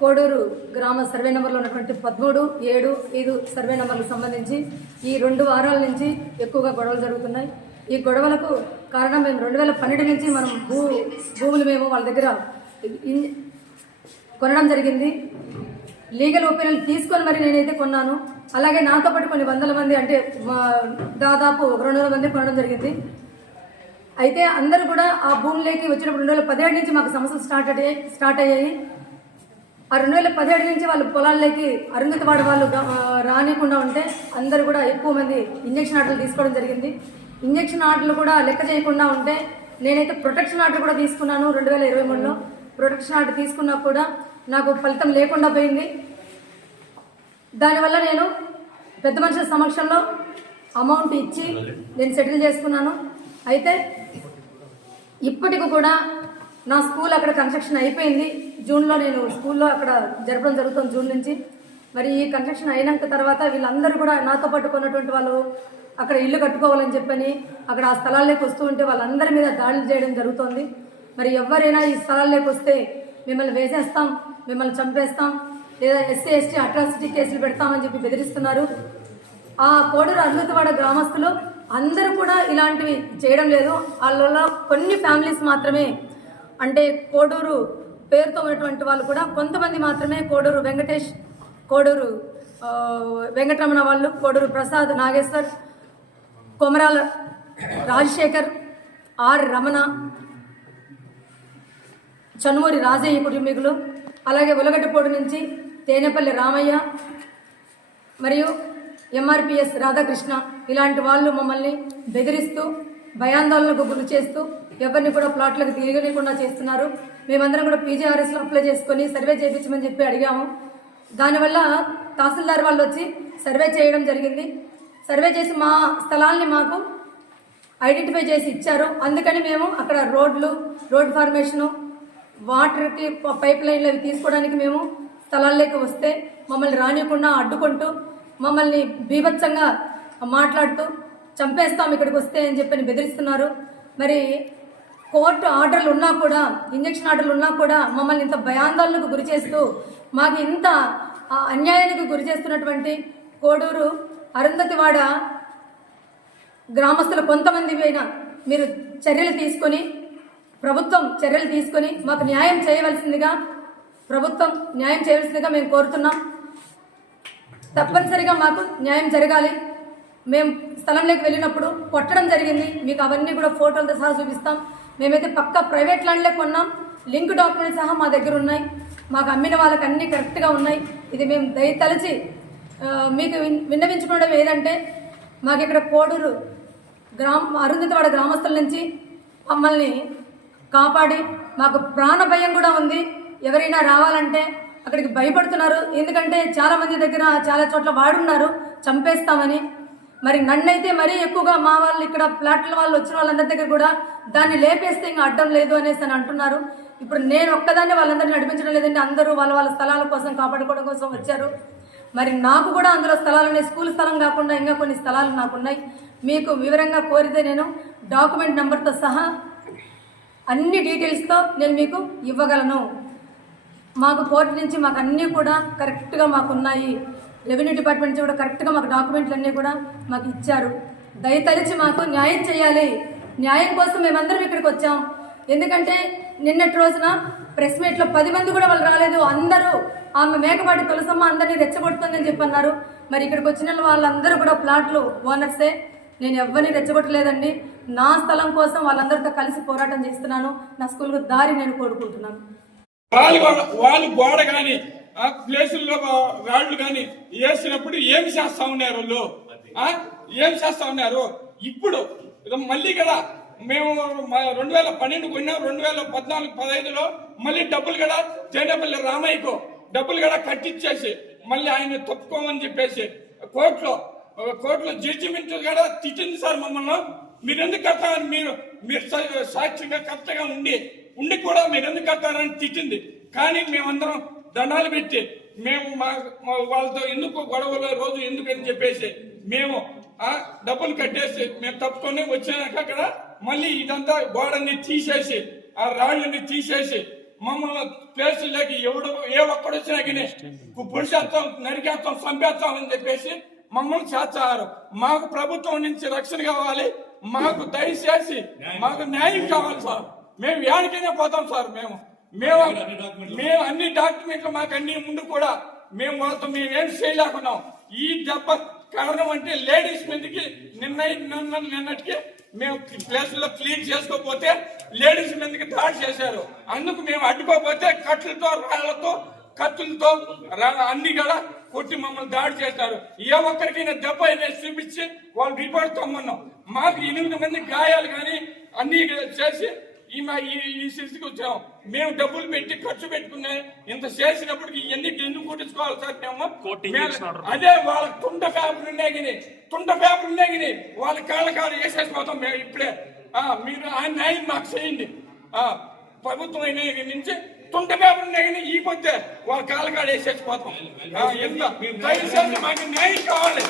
కోడూరు గ్రామ సర్వే నెంబర్లో ఉన్నటువంటి పదమూడు ఏడు ఐదు సర్వే నెంబర్లకు సంబంధించి ఈ రెండు వారాల నుంచి ఎక్కువగా గొడవలు జరుగుతున్నాయి. ఈ గొడవలకు కారణం మేము రెండు వేల పన్నెండు నుంచి మనం భూ భూములు మేము వాళ్ళ దగ్గర కొనడం జరిగింది. లీగల్ ఒపీనియన్ తీసుకొని మరి నేనైతే కొన్నాను. అలాగే నాతో పాటు కొన్ని వందల మంది అంటే మా దాదాపు ఒక రెండు వందల మంది కొనడం జరిగింది. అయితే అందరూ కూడా ఆ భూమిలోకి వచ్చినప్పుడు రెండు వేల పదిహేడు నుంచి మాకు సమస్యలు స్టార్ట్ అయ్యాయి స్టార్ట్ అయ్యాయి. ఆ రెండు వేల పదిహేడు నుంచి వాళ్ళు పొలాల్లోకి అరుంధతి వాడ వాళ్ళు రానికుండా ఉంటే అందరూ కూడా ఎక్కువ మంది ఇంజక్షన్ ఆటలు తీసుకోవడం జరిగింది. ఇంజక్షన్ ఆటలు కూడా లెక్క చేయకుండా ఉంటే నేనైతే ప్రొటెక్షన్ ఆర్డర్ కూడా తీసుకున్నాను రెండు వేల ఇరవై మూడులో. ప్రొటెక్షన్ ఆర్డర్ తీసుకున్నా కూడా నాకు ఫలితం లేకుండా పోయింది. దానివల్ల నేను పెద్ద మనుషుల సమక్షంలో అమౌంట్ ఇచ్చి నేను సెటిల్ చేసుకున్నాను. అయితే ఇప్పటికి కూడా నా స్కూల్ అక్కడ కన్స్ట్రక్షన్ అయిపోయింది. జూన్లో నేను స్కూల్లో అక్కడ జరపడం జరుగుతుంది జూన్ నుంచి. మరి ఈ కన్స్ట్రక్షన్ అయినాక తర్వాత వీళ్ళందరూ కూడా నాతో పాటు కొన్నటువంటి వాళ్ళు అక్కడ ఇల్లు కట్టుకోవాలని చెప్పని అక్కడ ఆ స్థలాల్లోకి వస్తూ ఉంటే వాళ్ళందరి మీద దాడులు చేయడం జరుగుతోంది. మరి ఎవరైనా ఈ స్థలాల్లోకి వస్తే మిమ్మల్ని వేసేస్తాం మిమ్మల్ని చంపేస్తాం లేదా ఎస్సీ ఎస్టీ అట్రాసిటీ కేసులు పెడతామని చెప్పి బెదిరిస్తున్నారు. ఆ కోడూరు అద్భుతవాడ గ్రామస్తులు అందరూ కూడా ఇలాంటివి చేయడం లేదు. వాళ్ళలో కొన్ని ఫ్యామిలీస్ మాత్రమే అంటే కోడూరు పేరుతో ఉన్నటువంటి వాళ్ళు కూడా కొంతమంది మాత్రమే కోడూరు వెంకటేష్ కోడూరు వెంకటరమణ వాళ్ళు కోడూరు ప్రసాద్ నాగేశ్వర్ కొమరాల రాజశేఖర్ ఆర్ రమణ చనుమూరి రాజయ్య కుటుంబీకులు అలాగే ఉలగడ్డపోడు నుంచి తేనెపల్లి రామయ్య మరియు ఎంఆర్పిఎస్ రాధాకృష్ణ. ఇలాంటి వాళ్ళు మమ్మల్ని బెదిరిస్తూ భయాందోళనకు గురి చేస్తూ ఎవరిని కూడా ప్లాట్లకు తిరగలేకుండా చేస్తున్నారు. మేమందరం కూడా పీజీఆర్ఎస్లో అప్లై చేసుకొని సర్వే చేయించమని చెప్పి అడిగాము. దానివల్ల తహసీల్దార్ వాళ్ళు వచ్చి సర్వే చేయడం జరిగింది. సర్వే చేసి మా స్థలాల్ని మాకు ఐడెంటిఫై చేసి ఇచ్చారు. అందుకని మేము అక్కడ రోడ్లు రోడ్ ఫార్మేషను వాటర్కి పైప్ లైన్లు అవి తీసుకోవడానికి మేము స్థలాల్లోకి వస్తే మమ్మల్ని రానియకుండా అడ్డుకుంటూ మమ్మల్ని బీభత్సంగా మాట్లాడుతూ చంపేస్తాం ఇక్కడికి వస్తే అని చెప్పని బెదిరిస్తున్నారు. మరి కోర్టు ఆర్డర్లు ఉన్నా కూడా ఇంజక్షన్ ఆర్డర్లు ఉన్నా కూడా మమ్మల్ని ఇంత భయాందోళనకు గురి చేస్తూ మాకు ఇంత ఆ, అన్యాయానికి గురి చేస్తున్నటువంటి కోడూరు అరుంధతివాడ గ్రామస్తులు కొంతమంది పైన మీరు చర్యలు తీసుకొని ప్రభుత్వం చర్యలు తీసుకొని మాకు న్యాయం చేయవలసిందిగా ప్రభుత్వం న్యాయం చేయవలసిందిగా మేము కోరుతున్నాం. తప్పనిసరిగా మాకు న్యాయం జరగాలి. మేము స్థలంలోకి వెళ్ళినప్పుడు కొట్టడం జరిగింది. మీకు అవన్నీ కూడా ఫోటోలతో సహా చూపిస్తాం. మేమైతే పక్క ప్రైవేట్ ల్యాండ్లే కొన్నాం. లింక్ డాక్యుమెంట్స్ సహా మా దగ్గర ఉన్నాయి. మాకు అమ్మిన వాళ్ళకి అన్నీ కరెక్ట్గా ఉన్నాయి. ఇది మేము దయ తలచి మీకు విన్- విన్నవించుకోవడం ఏదంటే మాకు ఇక్కడ కోడూరు గ్రామ అరుంధతివాడ గ్రామస్తుల నుంచి మమ్మల్ని కాపాడి మాకు ప్రాణ భయం కూడా ఉంది. ఎవరైనా రావాలంటే అక్కడికి భయపడుతున్నారు. ఎందుకంటే చాలామంది దగ్గర చాలా చోట్ల వాడున్నారు. చంపేస్తామని. మరి నన్నైతే మరీ ఎక్కువగా మా వాళ్ళు ఇక్కడ ప్లాట్ల వాళ్ళు వచ్చిన వాళ్ళందరి దగ్గర కూడా దాన్ని లేపేస్తే ఇంకా అడ్డం లేదు అనేసి అని అంటున్నారు. ఇప్పుడు నేను ఒక్కదాన్ని వాళ్ళందరినీ నడిపించడం లేదండి. అందరూ వాళ్ళ వాళ్ళ స్థలాల కోసం కాపాడుకోవడం కోసం వచ్చారు. మరి నాకు కూడా అందులో స్థలాలు ఉన్నాయి. స్కూల్ స్థలం కాకుండా ఇంకా కొన్ని స్థలాలు నాకున్నాయి మీకు వివరంగా కోరితే నేను డాక్యుమెంట్ నెంబర్తో సహా అన్ని డీటెయిల్స్తో నేను మీకు ఇవ్వగలను. మాకు కోర్టు నుంచి మాకు అన్నీ కూడా కరెక్ట్గా మాకున్నాయి రెవెన్యూ డిపార్ట్మెంట్ నుంచి కూడా కరెక్ట్గా మాకు డాక్యుమెంట్లు అన్నీ కూడా మాకు ఇచ్చారు. దయతలిచి మాకు న్యాయం చేయాలి. న్యాయం కోసం మేమందరం ఇక్కడికి వచ్చాం. ఎందుకంటే నిన్నటి రోజున ప్రెస్ మీట్లో పది మంది కూడా వాళ్ళు రాలేదు. అందరూ ఆమె మేకపాటి తులసమ్మ అందరినీ రెచ్చగొడుతుందని చెప్పి అన్నారు మరి ఇక్కడికి వచ్చిన వాళ్ళందరూ కూడా ప్లాట్లు ఓనర్సే. నేను ఎవరిని రెచ్చగొట్టలేదండి. నా స్థలం కోసం వాళ్ళందరితో కలిసి పోరాటం చేస్తున్నాను. నా స్కూల్కు దారి నేను కోరుకుంటున్నాను. వాళ్ళు గోడ కానీ ఆ ప్లేసుల్లో రాళ్ళు గాని వేసినప్పుడు ఏం చేస్తా ఉన్నారు వాళ్ళు? ఏం చేస్తా ఉన్నారు? ఇప్పుడు మళ్ళీ కదా మేము రెండు వేల పన్నెండు కొన్నాం రెండు వేల పద్నాలుగు పదహైదులో మళ్ళీ డబ్బులు కదా తేనేపల్లి రామయ్యకు డబ్బులు కూడా కట్టించేసి మళ్ళీ ఆయన తప్పుకోమని చెప్పేసి కోర్టులో కోర్టులో జడ్జిమెంట్ కూడా తిట్టింది సార్ మమ్మల్ని. మీరు ఎందుకు కట్టారని మీరు మీరు సాక్షిగా కరెక్ట్గా ఉండి ఉండి కూడా మీరు ఎందుకు కట్టారని తిట్టింది. కానీ మేమందరం దండాలు పెట్టి మేము మా వాళ్ళతో ఎందుకు గొడవలో రోజు ఎందుకు అని చెప్పేసి మేము ఆ డబ్బులు కట్టేసి మేము తప్పుకొని వచ్చాక అక్కడ మళ్ళీ ఇదంతా గోడని తీసేసి ఆ రాళ్ళని తీసేసి మమ్మల్ని ప్లేసుల్లోకి ఎవడు ఏ ఒక్కడు వచ్చినా కానీ పురుషత్వం నరికేస్తాం చంపేస్తాం అని చెప్పేసి మమ్మల్ని చేస్తారు. మాకు ప్రభుత్వం నుంచి రక్షణ కావాలి. మాకు దయచేసి మాకు న్యాయం కావాలి సార్. మేము ఏడికైనా పోతాం సార్ మేము. మేము మేము అన్ని డాక్యుమెంట్లు మాకు అన్ని ముందు కూడా మేము వాళ్ళతో మేము ఏం చేయలేకున్నాం ఈ దెబ్బ కారణం అంటే లేడీస్ మీదకి నిన్న నిన్న నిన్నటికి మేము ప్లేస్లో క్లీన్ చేసుకోకపోతే లేడీస్ మీదకి దాడి చేశారు. అందుకు మేము అడ్డుకోకపోతే కట్లతో రాళ్ళతో కత్తులతో అన్ని కూడా కొట్టి మమ్మల్ని దాడి చేశారు. ఏ ఒక్కరికైనా దెబ్బ అయినా చూపించి వాళ్ళు రిపోర్ట్ తమ్మన్నాం. మాకు ఎనిమిది మంది గాయాలు కానీ అన్ని చేసి ఈ మా ఈ ఈ స్థితికి వచ్చాం. మేము డబ్బులు పెట్టి ఖర్చు పెట్టుకునే ఇంత చేసినప్పటికి ఇవన్నీ ఎందుకు కొట్టించుకోవాలి సార్ మేము. అదే వాళ్ళ తుంట పేపర్ ఉన్నాయి కానీ తుంట పేపర్ ఉన్నాయి కానీ వాళ్ళ కాళ్ళ కాళ్ళు వేసేసిపోతాం మేము ఇప్పుడే. ఆ, మీరు ఆ న్యాయం మాకు చేయండి. ఆ, ప్రభుత్వం అయిన నుంచి తుంట పేపర్ ఉన్నాయి కానీ ఈ పొద్దే వాళ్ళ కాళ్ళ కాళ్ళు వేసేసిపోతాం ఆ, ఎంత? దయచేసి మాకు న్యాయం కావాలి.